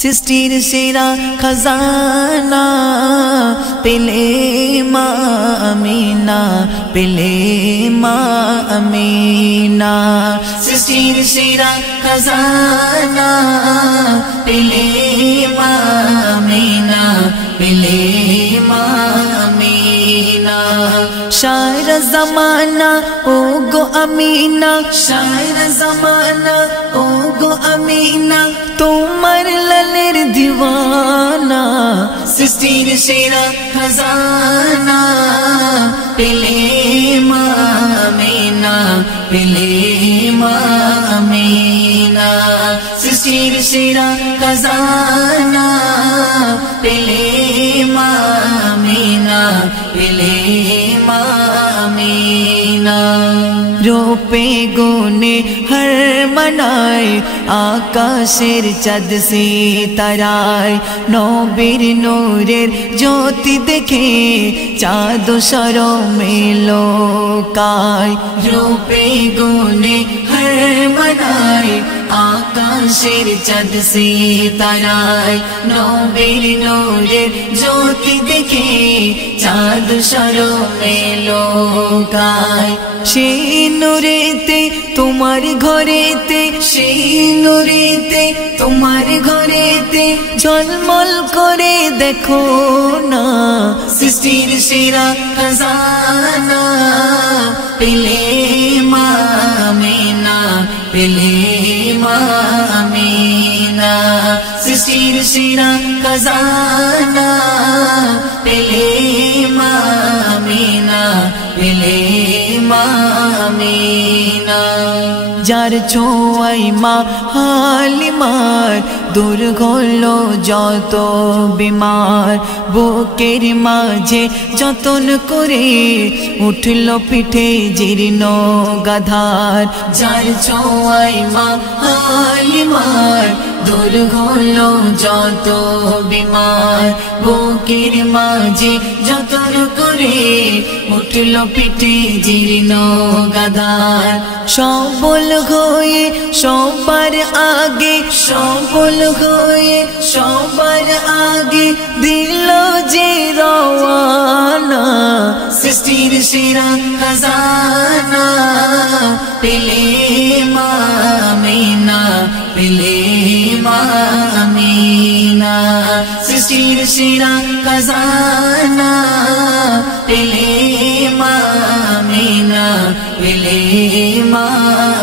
সৃষ্টির সেরা খাজানা পেলে মা আমিনা, পেলে মা আমিনা। সৃষ্টির সেরা খাজানা পেলে মা আমিনা, পেলে মা আমিনা। সারা জামানা ও গো আমিনা, সারা জামানা ও গো আমিনা তোমার লালের দিওয়ানা। সৃষ্টির সেরা খাজানা পেলে মা আমিনা, পেলে মা আমিনা। সৃষ্টির সেরা খাজানা পেলে মা আমিনা, পেলে মা আমিনা। রূপে গুণে হর মনায় আকাশের চাঁদ সিতারায়, নবীর নূরের জ্যোতি দেখে চাঁদ শরমে লোকায়। রূপে গুণে হর মনায় আকাশের চাঁদ সিতারায়, নবীর নূরের জ্যোতি দেখে চাঁদ শরমে লোকায়। সেই নূরেতে তোমার ঘরেতে, সেই নূরেতে তোমার ঘরেতে ঝলমল করে দেখো না। সৃষ্টির সেরা খাজানা পেলে মা আমিনা, পেলে মা আমিনা। সৃষ্টির সেরা খাজানা পেলে মা আমিনা, পেলে মা আমিনা। যার ছোঁয়ায় মা হালিমার দূর হলো যত বিমার, বুকের মাঝে যতন করে উঠল পিঠে জীর্ণ গাধার। যার ছোঁয়ায় মা হালিমার দূর হলো যত বিমার, বুকের মাঝে যতন করে উঠল পিঠে জীর্ণ গাধার। সবল হয়ে সবার আগে, সবল হয়ে সবার আগে দিল যে রওয়ানা। সৃষ্টির সেরা খাজানা পেলে মা আমিনা, পেলে মা আমিনা। সৃষ্টির সেরা খাজানা পেলে মা আমিনা, পেলে মা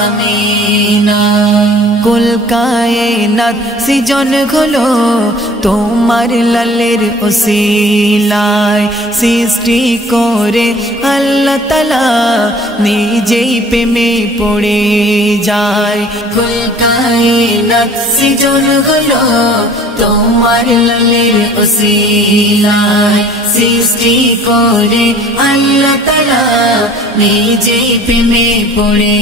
আমিনা। কুল কায়নাত সৃজন হলো তোমার লালের ওসিলায়, সৃষ্টি করে আল্লাহ তাআলা নিজেই প্রেমে পড়ে যায়। কুল কায়নাত সৃজন হলো তোমার লালের ওসিলায়, সৃষ্টি করে আল্লাহ তাআলা নিজেই প্রেমে পড়ে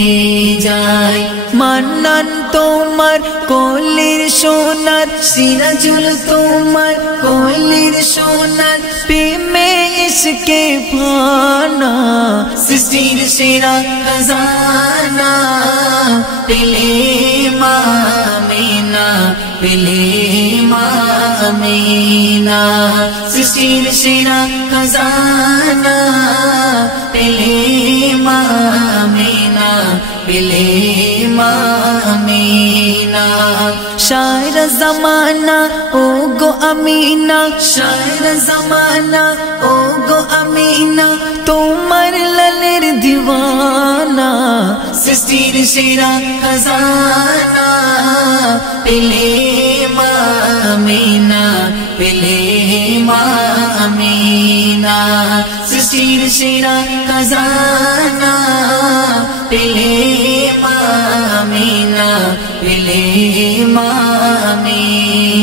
যায়। মান্নান তোমার কোলের সোনার, সিরাজুল তোমার কোলের সোনার প্রেমে ইশকে ফানা। সৃষ্টির সেরা খাজানা পেলে মা আমিনা, পেলে মা আমিনা। সৃষ্টির সেরা খাজানা পেলে মা আমিনা, পেলে মা আমিনা। সারা জামানা ও গো আমিনা, সারা জামানা ও গো আমিনা তোমার লালের দিওয়ানা। সৃষ্টির সেরা খাজানা পেলে মা আমিনা, পেলে মা আমিনা। সৃষ্টির সেরা খাজানা পেলে মা আমিনা, পেলে মা আমিনা।